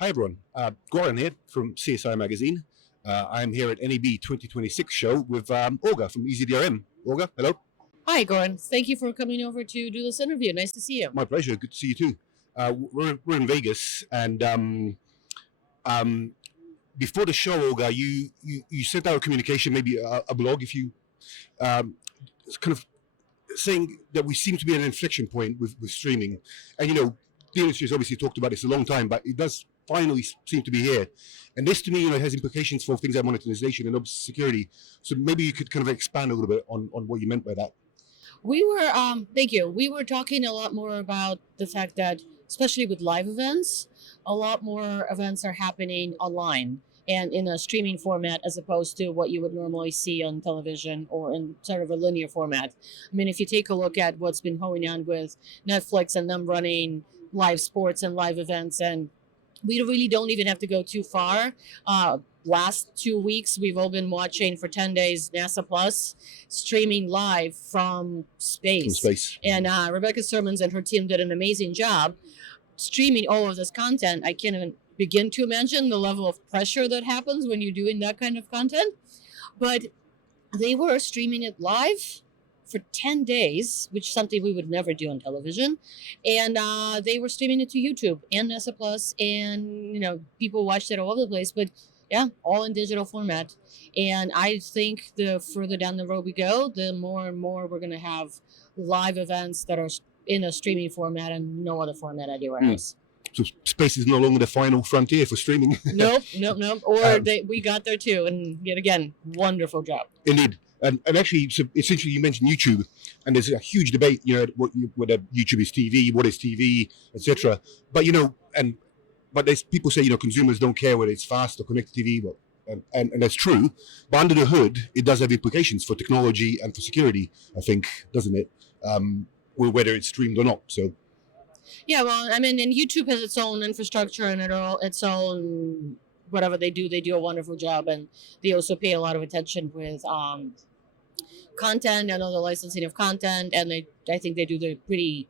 Hi everyone, Goran here from CSI Magazine. I'm here at NAB 2026 show with Olga from EZDRM. Olga, hello. Hi, Goran. Thank you for coming over to do this interview. Nice to see you. My pleasure. Good to see you too. We're in Vegas, and um, before the show, Olga, you sent out a communication, maybe a blog, if you um, it's kind of saying that we seem to be at an inflection point with streaming, and the industry has obviously talked about this a long time, but it does finally seem to be here. And this, to me, has implications for things like monetization and obviously security. So maybe you could kind of expand a little bit on what you meant by that. Thank you. We were talking a lot more about the fact that, especially with live events, a lot more events are happening online and in a streaming format as opposed to what you would normally see on television or in sort of a linear format. I mean, if you take a look at what's been going on with Netflix and them running live sports and live events, and we really don't even have to go too far. Last 2 weeks, we've all been watching for 10 days NASA Plus streaming live from From space. space. And Rebecca Sermons and her team did an amazing job streaming all of this content. I can't even begin to imagine the level of pressure that happens when you're doing that kind of content. But they were streaming it live for 10 days, which is something we would never do on television. And they were streaming it to YouTube and NASA Plus, and people watched it all over the place. But yeah, all in digital format. And I think the further down the road we go, the more and more we're going to have live events that are in a streaming format and no other format anywhere else. So space is no longer the final frontier for streaming. Nope. Or we got there too, and yet again, wonderful job. Indeed. And actually, so essentially, you mentioned YouTube, and there's a huge debate, whether YouTube is TV, what is TV, etc. But but there's people say, consumers don't care whether it's fast or connected TV, and that's true. But under the hood, it does have implications for technology and for security, I think, doesn't it? Whether it's streamed or not. So. Yeah, well, I mean, and YouTube has its own infrastructure and its own whatever they do a wonderful job, and they also pay a lot of attention with content and all the licensing of content, and I think they do the pretty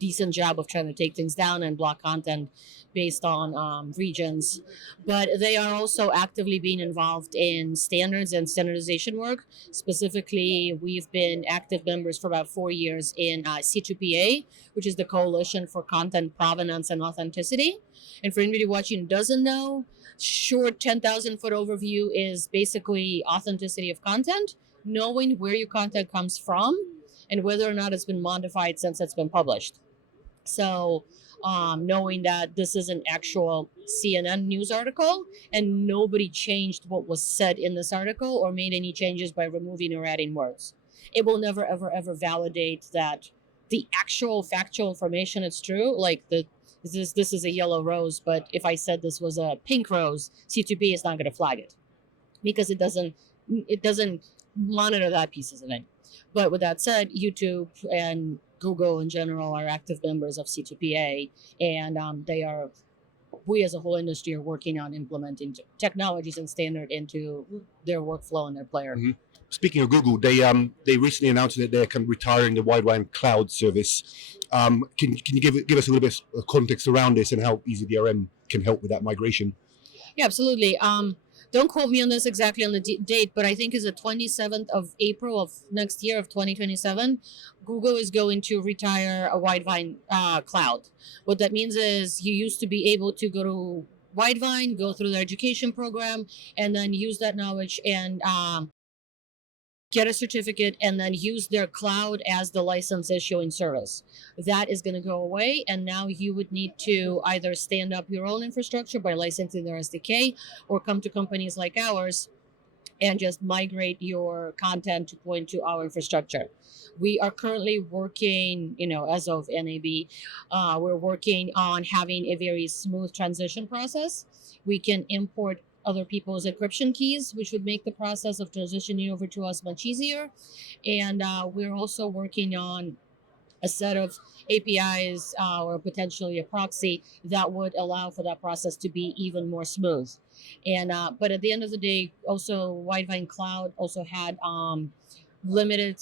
decent job of trying to take things down and block content based on regions. But they are also actively being involved in standards and standardization work. Specifically, we've been active members for about 4 years in C2PA, which is the Coalition for Content Provenance and Authenticity. And for anybody watching who doesn't know, short 10,000 foot overview is basically authenticity of content, knowing where your content comes from and whether or not it's been modified since it's been published. So knowing that this is an actual CNN news article and nobody changed what was said in this article or made any changes by removing or adding words. It will never, ever, ever validate that the actual factual information is true. Like this is a yellow rose, but if I said this was a pink rose, C2B is not going to flag it because it doesn't monitor that piece of it. But with that said, YouTube and Google in general are active members of C2PA, and we as a whole industry are working on implementing technologies and standard into their workflow and their player. Mm-hmm. Speaking of Google, they recently announced that they're kind of retiring the wideband cloud service. Can you give us a little bit of context around this and how EZDRM can help with that migration? Yeah, absolutely. Don't quote me on this exactly on the date, but I think it's the 27th of April of next year of 2027. Google is going to retire a Widevine cloud. What that means is you used to be able to go to Widevine, go through their education program, and then use that knowledge and get a certificate and then use their cloud as the license issuing service. That is going to go away, and now you would need to either stand up your own infrastructure by licensing their SDK or come to companies like ours and just migrate your content to point to our infrastructure. We are currently working, as of NAB, we're working on having a very smooth transition process. We can import other people's encryption keys, which would make the process of transitioning over to us much easier. And we're also working on a set of APIs or potentially a proxy that would allow for that process to be even more smooth. And but at the end of the day, also Widevine Cloud also had limited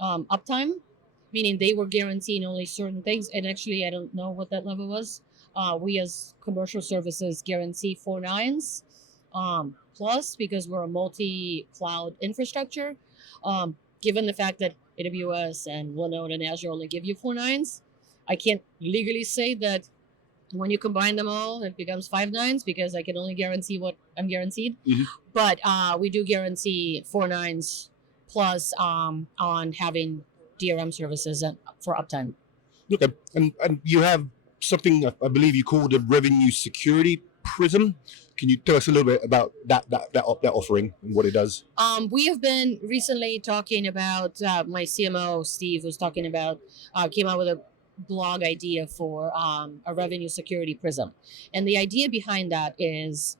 uptime, meaning they were guaranteeing only certain things. And actually, I don't know what that level was. We as commercial services guarantee 4 nines plus because we're a multi-cloud infrastructure. Given the fact that AWS and Linode and Azure only give you 4 nines, I can't legally say that when you combine them all, it becomes 5 nines because I can only guarantee what I'm guaranteed. Mhm. But we do guarantee 4 nines plus on having DRM services for uptime. Okay, and you have something I believe you call the revenue security prism. Can you tell us a little bit about that offering and what it does? We have been recently talking about my CMO Steve was talking about came out with a blog idea for a revenue security prism, and the idea behind that is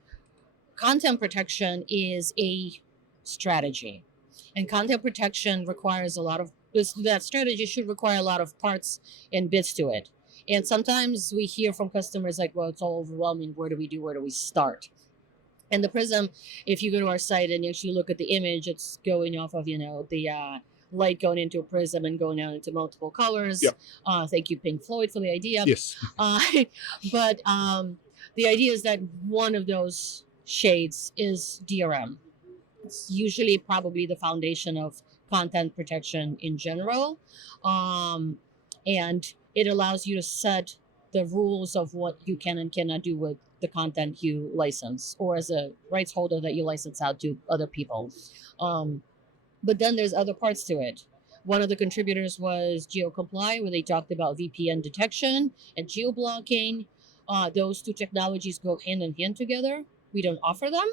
content protection is a strategy, and content protection requires a lot of that strategy should require a lot of parts and bits to it. And sometimes we hear from customers like, well, it's all overwhelming. Where do we do? Where do we start? And the prism, if you go to our site and you actually look at the image, it's going off of, the light going into a prism and going out into multiple colors. Yeah. Thank you, Pink Floyd, for the idea. Yes. But the idea is that one of those shades is DRM. It's usually probably the foundation of content protection in general. And it allows you to set the rules of what you can and cannot do with the content you license or as a rights holder that you license out to other people. But then there's other parts to it. One of the contributors was GeoComply, where they talked about VPN detection and geo-blocking. Those two technologies go hand in hand together. We don't offer them,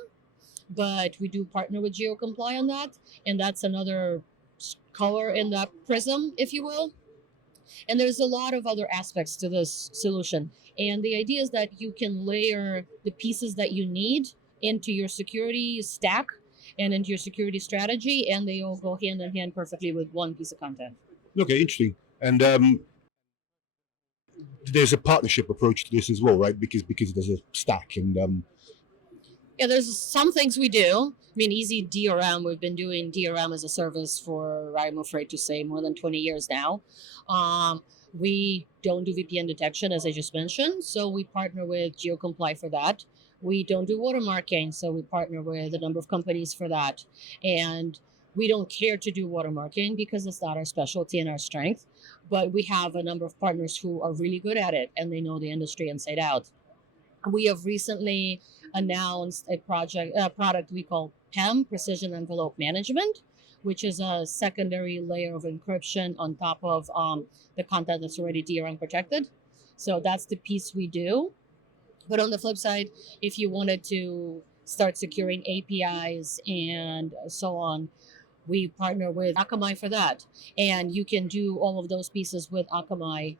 but we do partner with GeoComply on that. And that's another color in that prism, if you will. And there's a lot of other aspects to this solution. And the idea is that you can layer the pieces that you need into your security stack and into your security strategy, and they all go hand in hand perfectly with one piece of content. Okay, interesting. And there's a partnership approach to this as well, right? Because there's a stack and Yeah, there's some things we do. I mean, EZDRM, we've been doing DRM as a service for, I'm afraid to say, more than 20 years now. We don't do VPN detection, as I just mentioned, so we partner with GeoComply for that. We don't do watermarking, so we partner with a number of companies for that. And we don't care to do watermarking because it's not our specialty and our strength, but we have a number of partners who are really good at it and they know the industry inside out. We have recently announced a product we call PEM, Precision Envelope Management, which is a secondary layer of encryption on top of the content that's already DRM protected. So that's the piece we do. But on the flip side, if you wanted to start securing APIs and so on, we partner with Akamai for that. And you can do all of those pieces with Akamai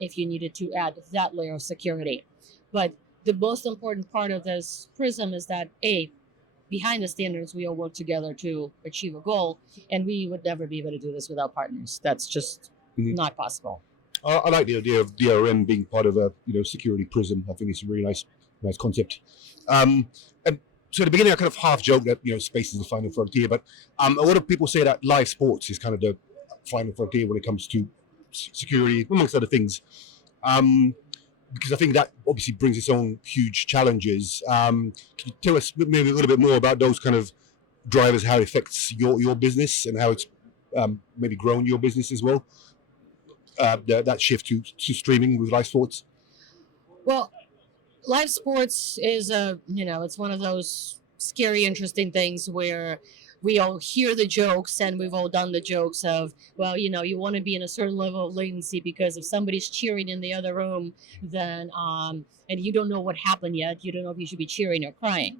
if you needed to add that layer of security. But the most important part of this prism is that behind the standards, we all work together to achieve a goal, and we would never be able to do this without partners. That's just not possible. I like the idea of DRM being part of a security prism. I think it's a really nice concept. And so at the beginning, I kind of half joked that space is the final frontier, but a lot of people say that live sports is kind of the final frontier when it comes to security, amongst other things. Because I think that obviously brings its own huge challenges. Can you tell us maybe a little bit more about those kind of drivers, how it affects your business and how it's maybe grown your business as well? That shift to streaming with live sports? Well, live sports is it's one of those scary, interesting things where we all hear the jokes and we've all done the jokes of, well, you want to be in a certain level of latency because if somebody's cheering in the other room, then, and you don't know what happened yet, you don't know if you should be cheering or crying.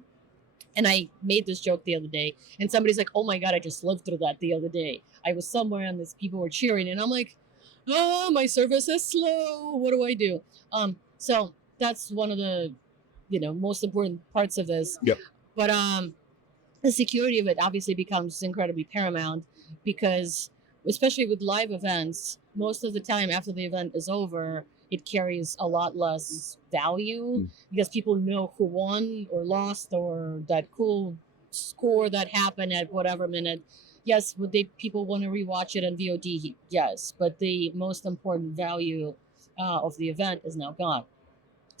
And I made this joke the other day and somebody's like, oh my God, I just lived through that the other day. I was somewhere and these people were cheering and I'm like, oh, my service is slow. What do I do? So that's one of the, most important parts of this. Yep. But the security of it obviously becomes incredibly paramount because, especially with live events, most of the time after the event is over, it carries a lot less value because people know who won or lost or that cool score that happened at whatever minute. Yes, would people want to rewatch it on VOD? Yes, but the most important value of the event is now gone.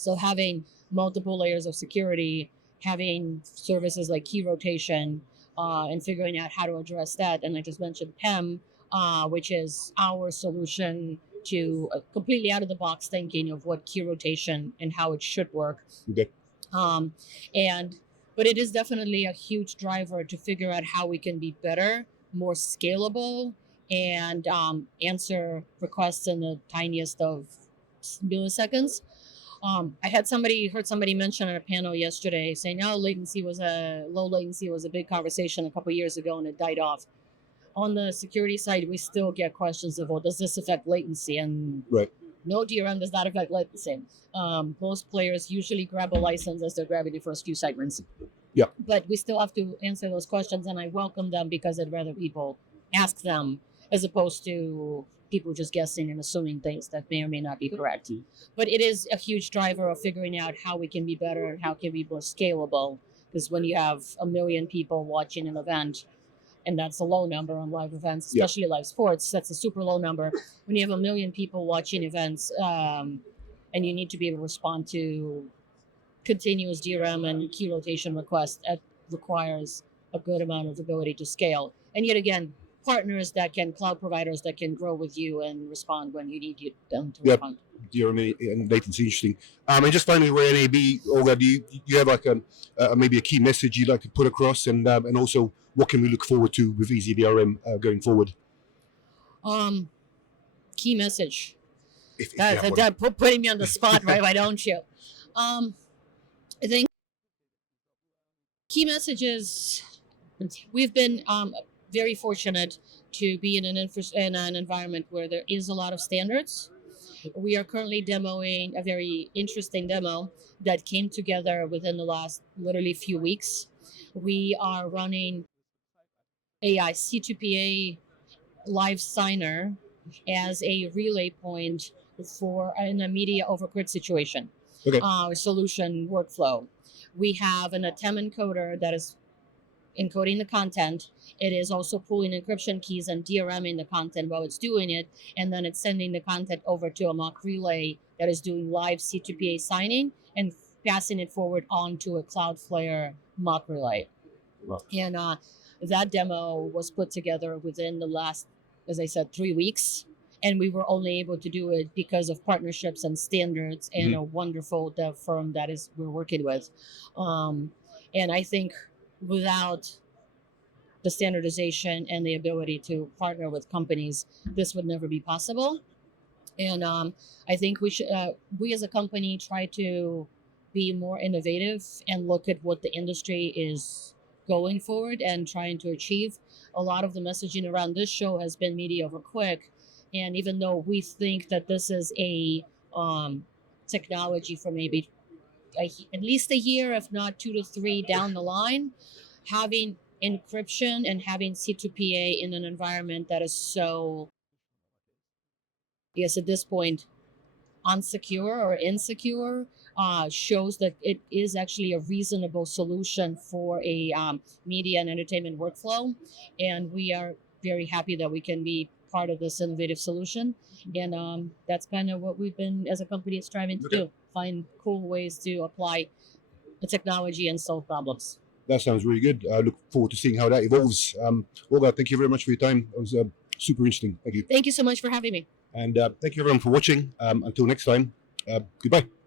So having multiple layers of security, having services like key rotation, and figuring out how to address that. And I just mentioned PEM, which is our solution to completely out of the box thinking of what key rotation and how it should work. Okay. Um, and but it is definitely a huge driver to figure out how we can be better, more scalable, and answer requests in the tiniest of milliseconds. I heard somebody mention on a panel yesterday saying, "Oh, low latency was a big conversation a couple years ago, and it died off." On the security side, we still get questions of, "Well, does this affect latency?" And Right. no, DRM does not affect latency. Most players usually grab a license as they're grabbing the first few segments. Yeah. But we still have to answer those questions, and I welcome them because I'd rather people ask them as opposed to people just guessing and assuming things that may or may not be correct. But it is a huge driver of figuring out how we can be better and how can we be more scalable. Because when you have 1 million people watching an event, and that's a low number on live events, especially live sports, that's a super low number. When you have 1 million people watching events, and you need to be able to respond to continuous DRM and key rotation requests, it requires a good amount of ability to scale. And yet again, partners that can, cloud providers that can grow with you and respond when you need them to respond. DRM and latency, interesting. And just finally, we're NAB, Olga, do you have like maybe a key message you'd like to put across, and also what can we look forward to with EZDRM going forward? Key message. If That putting me on the spot, right? Why don't you? I think key message is we've been very fortunate to be in an environment where there is a lot of standards. We are currently demoing a very interesting demo that came together within the last literally few weeks. We are running AI C2PA live signer as a relay point for in a media overgrid situation. Okay. Solution workflow. We have an ATEM encoder that is encoding the content. It is also pulling encryption keys and DRMing the content while it's doing it, and then it's sending the content over to a mock relay that is doing live C2PA signing and passing it forward onto a Cloudflare mock relay. Wow. And that demo was put together within the last, as I said, 3 weeks. And we were only able to do it because of partnerships and standards and a wonderful dev firm that we're working with. And I think without the standardization and the ability to partner with companies, this would never be possible. And I think we as a company try to be more innovative and look at what the industry is going forward and trying to achieve. A lot of the messaging around this show has been media over quick. And even though we think that this is a technology for maybe at least a year, if not 2 to 3 down the line, having encryption and having C2PA in an environment that is so, yes, at this point, unsecure or insecure, shows that it is actually a reasonable solution for a media and entertainment workflow. And we are very happy that we can be part of this innovative solution. And that's kind of what we've been as a company striving to do, find cool ways to apply the technology and solve problems. That sounds really good. I look forward to seeing how that evolves. Olga, thank you very much for your time. It was super interesting. Thank you. Thank you so much for having me. And thank you everyone for watching. Until next time, goodbye.